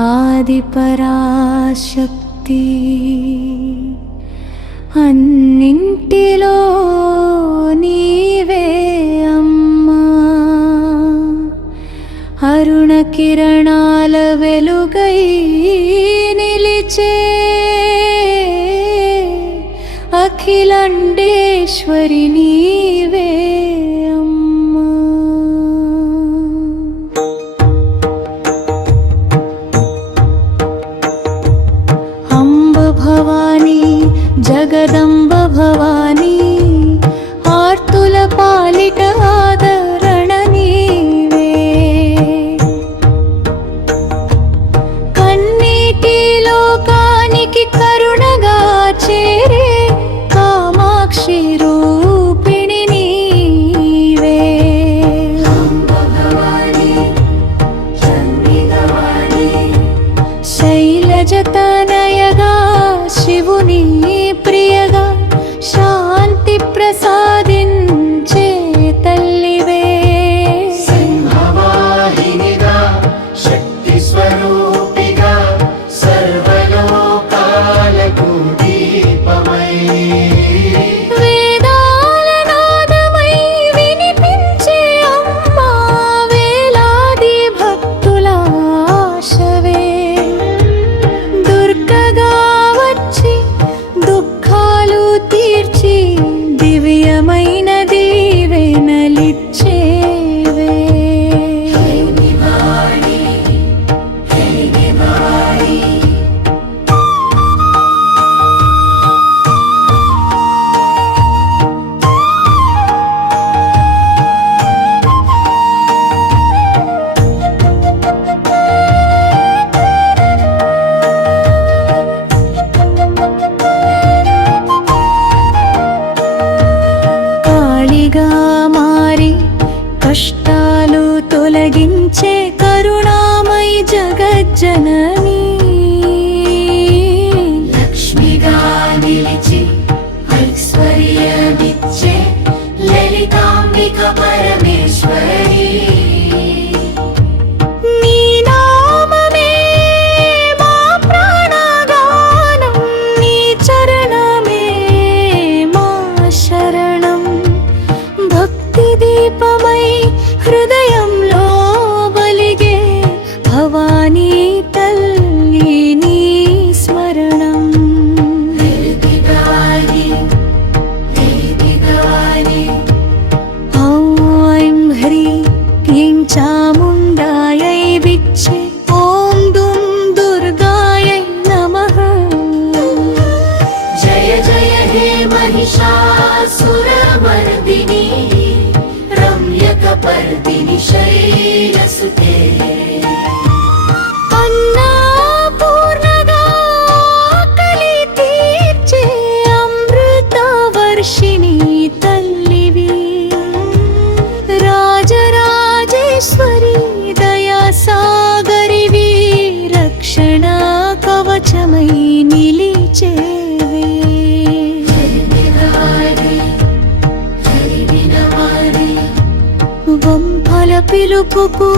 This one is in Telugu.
ఆదిపరాశక్తి అన్నింటిలో నీవే అమ్మా. అరుణ కిరణాల వెలుగై నిలిచే అఖిలండేశ్వరి నీవే అమ్మా. అంబ భవానీ జగదంబ భవానీ ఆర్తుల పాలిట ఆదరణ నీవే. కన్నీటి లోకానికి కరుణగా చేరే కామాక్షి రూపిణి నీవే. శైలజతనయగా శివుని ప్రియగా శాంతి ప్రసాదించే తల్లివే. సింహవాహినిగా శక్తి స్వరూపిగా సర్వలోకాలకు దీపమై వేదాల నాదమై వినిపించే అమ్మా వేలాది భక్తుల ఆశవే. దుర్గగా వచ్చి దుఃఖాలు తీర్చి దివ్యమైన దీవెనలిచ్చేవే. కాళిగా మారి కష్టాలు తొలగించే కరుణామయి జగజ్జనని. లక్ష్మిగా నిలిచి ఐశ్వర్యమిచ్చే లలితాంబిక పరమేశ్వరి. నీ నామమే మా ప్రాణగానం, నీ చరణమే మా శరణం. భక్తి దీపమై హృదయంలో వెలిగే భవానీ తల్లి నీ స్మరణం. ఐం హ్రీ క్లీం చాముండాయై విచ్చే ఓం దుం దుర్గాయై నమః. జయ జయ హే महिषासुरमर्दिनी रम्यकपर्दिनि शैलसुते. అన్నపూర్ణగా ఆకలి తీర్చే అమృతవర్షిణి తల్లివి. రాజరాజేశ్వరి దయాసాగరివి రక్షణ కవచమై నిలిచేవే. వంఫల పిలుపుకు